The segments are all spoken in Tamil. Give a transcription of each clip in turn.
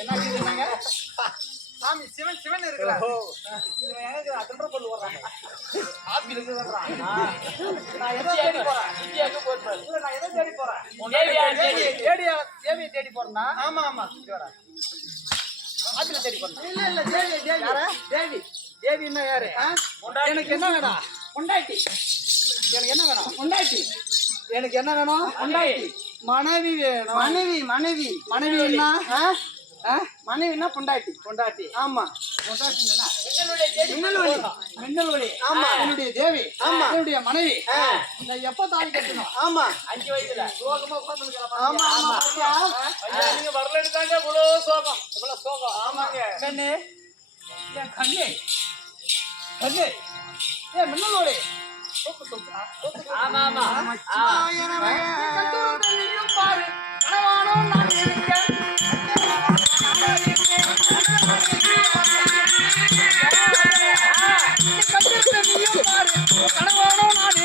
என்ன சாமி சிவன் சிவன் இருக்கிறார். எனக்கு அதன்ற பொருள் வர்றாங்க. ஆப்பிள் இருக்குறான். நான் எதை தேடி போறேன்? இந்தியாவுக்கு போறேன். இல்ல நான் எதை தேடி போறேன்? தேவியை தேடி போறேன்னா? ஆமா ஆமா. ஆப்பிள் தேடி போறேன். இல்ல இல்ல தேவி தேவி. யாரா? தேவி. தேவின்னா யாரு? எனக்கு என்ன வேணும்? பொண்டாட்டி. எனக்கு என்ன வேணும்? பொண்டாட்டி. எனக்கு என்ன வேணும்? பொண்டாட்டி. மனைவி வேணும். மனைவி மனைவி மனைவின்னா மனைவினா பொண்டாட்டி. பொண்டாட்டி ஆமா. பொண்டாட்டினா மின்னல் ஒளி. ஆமா என்னுடைய தேவி. ஆமா என்னுடைய மனைவி. நான் எப்ப தாலி கட்டணும்? ஆமா 5 வயதுல சோகமா உட்கார்ந்துருக்கேன். ஆமா ஆமா ஐயா நீங்க வரலன்னு தாங்க இவ்வளவு சோகம். இவ்வளவு சோகம். ஆமாங்க கண்ணே ஏன் கண்ணே கண்ணே ஏ மின்னல் ஒளி ஆமா ஆமா நீயும் பாரு கனவானோ நான் இருக்கேன். கனவானோ நான்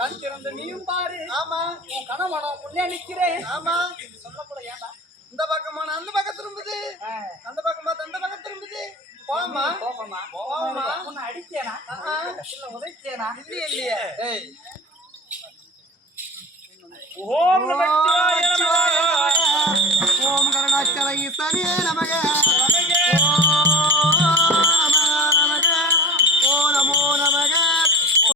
கண் திறந்து நீயும் பாரு. ஆமா உன் கணவனா முன்னே நிக்கிறேன். ஆமா சொல்லக்கூட ஏண்டா இந்த பக்கமான அந்த பக்கம் திரும்புது. அந்த பக்கம் பார்த்து அந்த பக்கம் திரும்புது. போமா போமா போமா உன்னை அடிச்சேனா இல்ல உதைச்சேனா? இல்லையே இல்லையே. ஓம் நமச்சிவாய நமக ஓம் கருணாச்சல ஈஸ்வரியே நமக